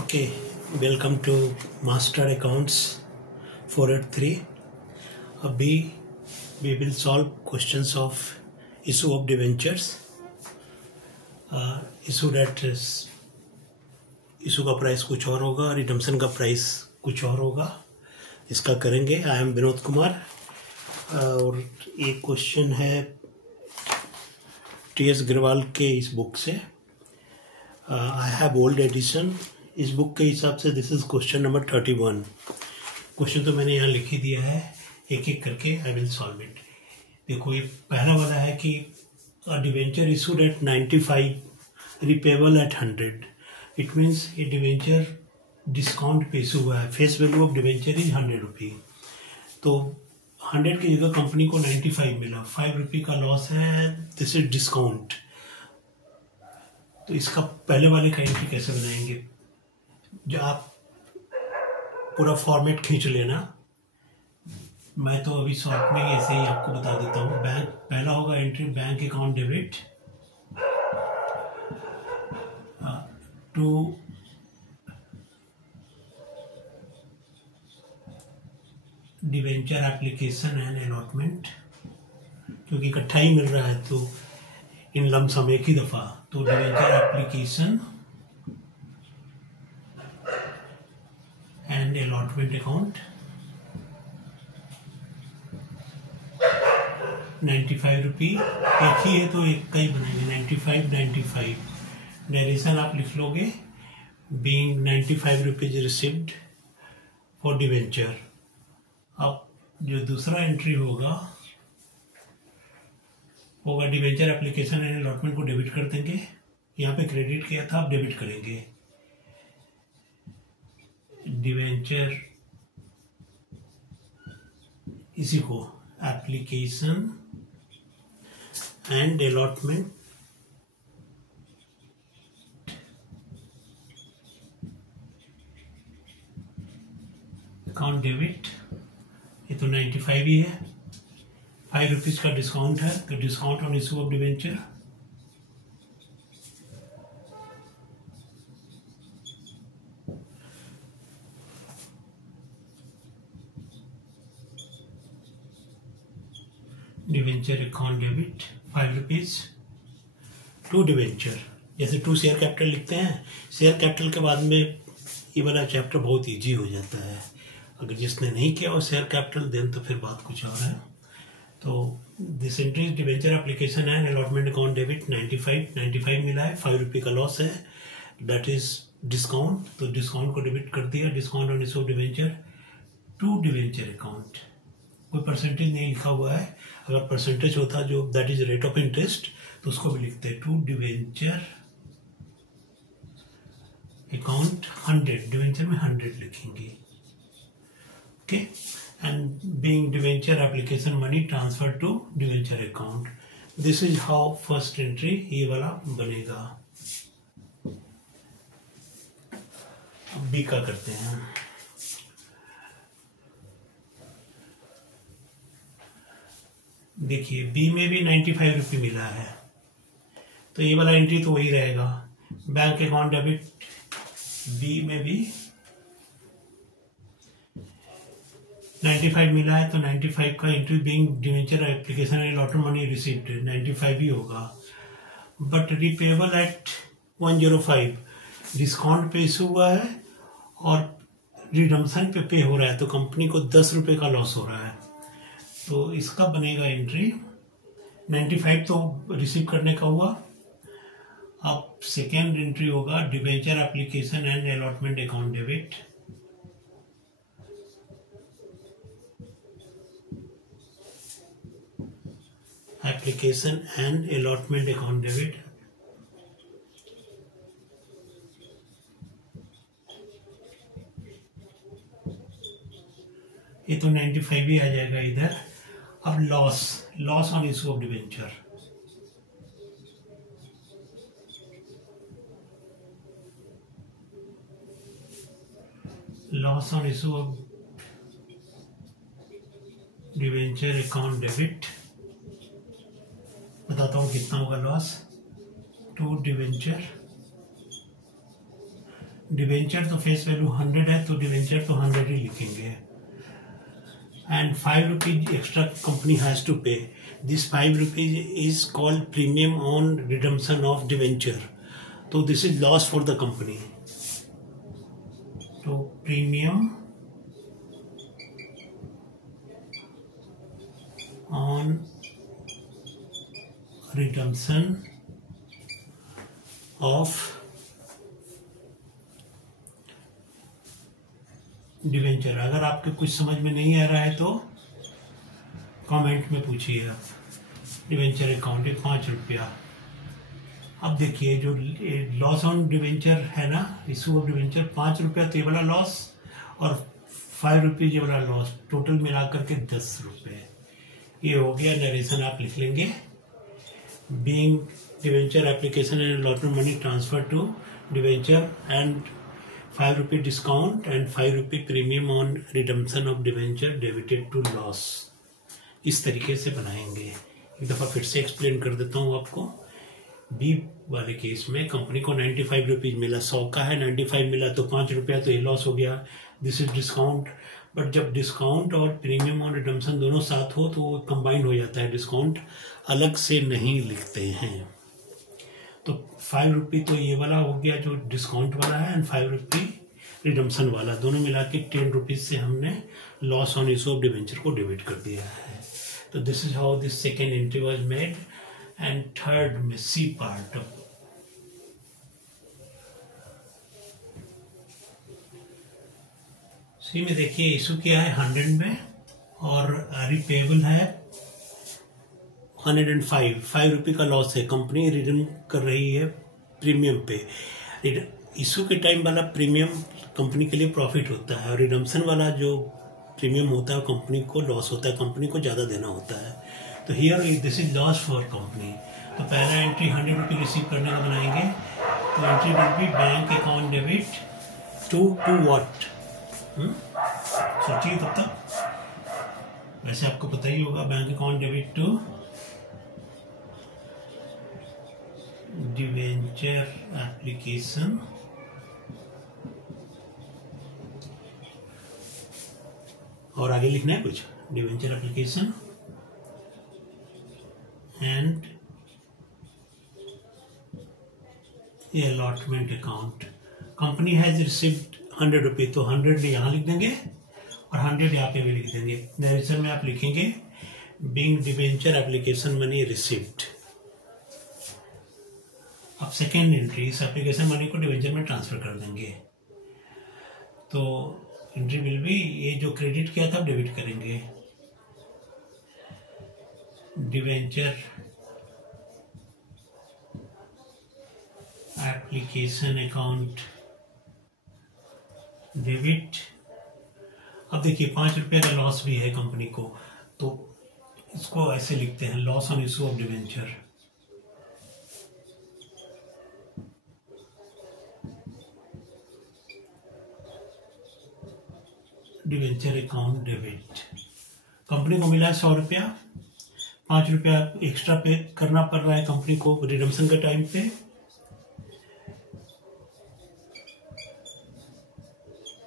Okay, welcome to Master Accounts 483. अभी we will solve questions of issue of debentures. Issue that is issue का price कुछ और होगा, redemption का price कुछ और होगा. इसका करेंगे. आई एम विनोद कुमार और एक क्वेश्चन है टी.एस. अग्रवाल के इस बुक से. I have old edition. इस बुक के हिसाब से this is question number 31. Question तो मैंने यहाँ लिख ही दिया है, एक एक करके आई विल सॉल्व इट. देखो, ये पहला वाला है कि debenture issued at 95 repayable at 100. It means ये डिवेंचर डिस्काउंट पे इशू हुआ है. Face value of debenture is 100 rupee. तो 100 की जगह कंपनी को 95 मिला, 5 रुपी का लॉस है. This is discount. तो इसका पहले वाले का एंट्री कैसे बनाएंगे? जो आप पूरा फॉर्मेट खींच लेना. मैं तो अभी शॉर्ट में ऐसे ही आपको बता देता हूँ. बैंक पहला होगा entry bank account debit to debenture application and allotment. क्योंकि इकट्ठा ही मिल रहा है तो इन लमसम एक ही दफा. तो debenture application and allotment account 95 रुपी. एक ही है तो एक का ही बनाएंगे. 95 नरेशन आप लिख लोगे. Being 95 rupees received for debenture. अब जो दूसरा एंट्री होगा डिवेंचर एप्लीकेशन एंड अलॉटमेंट को डेबिट कर देंगे. यहाँ पे क्रेडिट किया था, आप डेबिट करेंगे. डिवेंचर इसी को application and allotment account debit. ये तो 95 ही है. 5 रुपीज का डिस्काउंट है तो discount on issue of debenture. Debenture account debit 5 rupees to debenture. जैसे टू शेयर कैपिटल लिखते हैं, शेयर कैपिटल के बाद में ये वाला चैप्टर बहुत इजी हो जाता है. अगर जिसने नहीं किया हो शेयर कैपिटल देन तो फिर बात कुछ और है. तो this entry debenture application and allotment account debit 95 मिला है. 5 रुपये का लॉस है, दैट इज डिस्काउंट. तो डिस्काउंट को डेबिट कर दिया. Discount on issue of debenture to debenture account. कोई परसेंटेज नहीं लिखा हुआ है. अगर परसेंटेज होता जो that is rate of interest तो उसको भी लिखते हैं. To debenture account 100. डिवेंचर में 100 लिखेंगे. Okay. And being debenture application money transfer to debenture account. This is how first entry ये वाला बनेगा. अब बी का करते हैं. देखिए, बी में भी 95 रुपये मिला है तो ये वाला एंट्री तो वही रहेगा. बैंक अकाउंट डेबिट बी में भी 95 मिला है तो 95 का entry being debenture application and allotment money received 95 ही होगा. बट रिपेबल एट 105 डिस्काउंट पे इशू हुआ है और रिडम्पशन पे हो रहा है तो कंपनी को 10 रुपये का लॉस हो रहा है. तो इसका बनेगा एंट्री 95 तो रिसीव करने का हुआ. अब सेकेंड एंट्री होगा debenture application and allotment account debit. Application and allotment account debit. ये तो 95 ही आ जाएगा इधर. अब loss on issue of debenture. Loss on issue of debenture account debit. बताता हूँ कितना होगा लॉस. टू डिवेंचर डिवेंचर तो फेस वैल्यू 100 है, तो डिवेंचर तो 100 ही लिखेंगे। And 5 rupees extra company has to pay. This 5 rupees is called premium on redemption of debenture, तो this is loss for the company. तो premium on redemption of debenture. अगर आपके कुछ समझ में नहीं आ रहा है तो कमेंट में पूछिए आप। डिवेंचर अकाउंट है 5 रुपया। अब देखिए जो लॉस ऑन डिवेंचर है ना, इशू ऑफ डिवेंचर 5 रुपया, तो ये वाला लॉस और 5 रुपीज ये वाला लॉस, टोटल मिलाकर के 10 रुपये। ये हो गया नरेशन, आप लिख लेंगे। Being debenture application and allotment money transfer to debenture and 5 rupee discount and 5 rupee premium on redemption of debenture debited to loss. इस तरीके से बनाएंगे। एक दफ़ा फिर से एक्सप्लेन कर देता हूँ आपको। बी वाले केस में कंपनी को 95 रुपीज मिला, 100 का है, 95 मिला तो 5 रुपया, तो ये लॉस हो गया। This is discount. बट जब डिस्काउंट और प्रीमियम ऑन रिडम्पशन दोनों साथ हो तो वो कंबाइन हो जाता है, डिस्काउंट अलग से नहीं लिखते हैं। तो 5 रुपी तो ये वाला हो गया जो डिस्काउंट वाला है, एंड 5 रुपी रिडम्पशन वाला, दोनों मिला के 10 रुपीज से हमने loss on issue of debenture को डेबिट कर दिया है। तो this is how this second entry was made. And third में सी पार्ट ऑफ सी में देखिए इशू किया है 100 में और रिपेबल है 105। 5 रुपये का लॉस है, कंपनी रिटर्न कर रही है प्रीमियम पे। इशू के टाइम वाला प्रीमियम कंपनी के लिए प्रॉफिट होता है, और रिडम्पशन वाला जो प्रीमियम होता है कंपनी को लॉस होता है, कंपनी को ज़्यादा देना होता है। तो here this is loss for company. तो पहला एंट्री 100 रुपये रिसीव करने का बनाएंगे। तो entry will be bank account debit to what. सोचिए तब तक, वैसे आपको पता ही होगा, bank account debit to debenture application और आगे लिखना है कुछ, डिवेंचर एप्लीकेशन एंड ये allotment account. Company has received 100 रुपये, तो 100 यहाँ लिख देंगे और 100 यहाँ पे भी लिख देंगे। नरेशन में आप लिखेंगे being debenture application money received. अब सेकेंड एंट्री, इस एप्लीकेशन मनी को डिवेंचर में ट्रांसफर कर देंगे। तो एंट्री विल बी, ये जो क्रेडिट किया था डेबिट करेंगे। Debenture application account debit. अब देखिए 5 रुपये का लॉस भी है कंपनी को, तो इसको ऐसे लिखते हैं, loss on issue of debenture. Debenture account debit. Company को मिला है 100 रुपया, 5 रुपया एक्स्ट्रा पे करना पड़ रहा है कंपनी को रिडम्पशन के टाइम पे।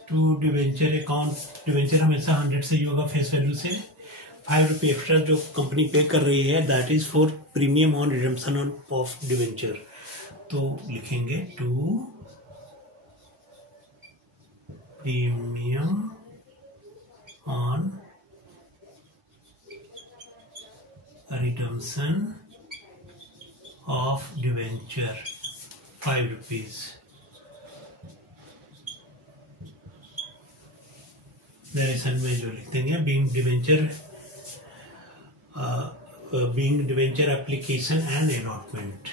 टू डिवेंचर अकाउंट, डिवेंचर हमेशा 100 से ही होगा फेस वैल्यू से। 5 रुपये एक्स्ट्रा जो कंपनी पे कर रही है that is for premium on redemption of debenture. तो लिखेंगे to premium on redemption of debenture 5 rupees। Narration में जो लिख देंगे being debenture application and allotment.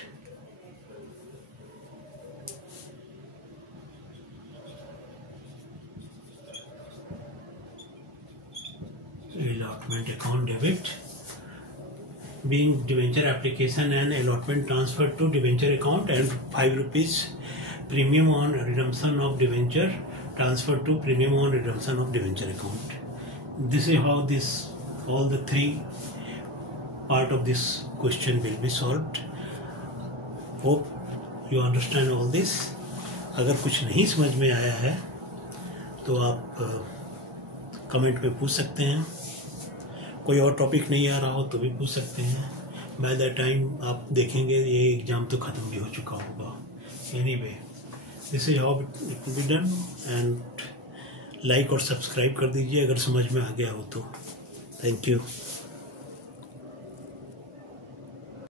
allotment account debit, being debenture application and allotment transferred to debenture account, and 5 rupees premium on redemption of debenture transferred to premium on redemption of debenture account. This is how all the 3 part of this question will be solved. Hope you understand all this. अगर कुछ नहीं समझ में आया है तो आप comment में पूछ सकते हैं। कोई और टॉपिक नहीं आ रहा हो तो भी पूछ सकते हैं। बाय द टाइम आप देखेंगे ये एग्ज़ाम तो ख़त्म भी हो चुका होगा। Anyway, this is how it will be done. And like और सब्सक्राइब कर दीजिए अगर समझ में आ गया हो तो। Thank you.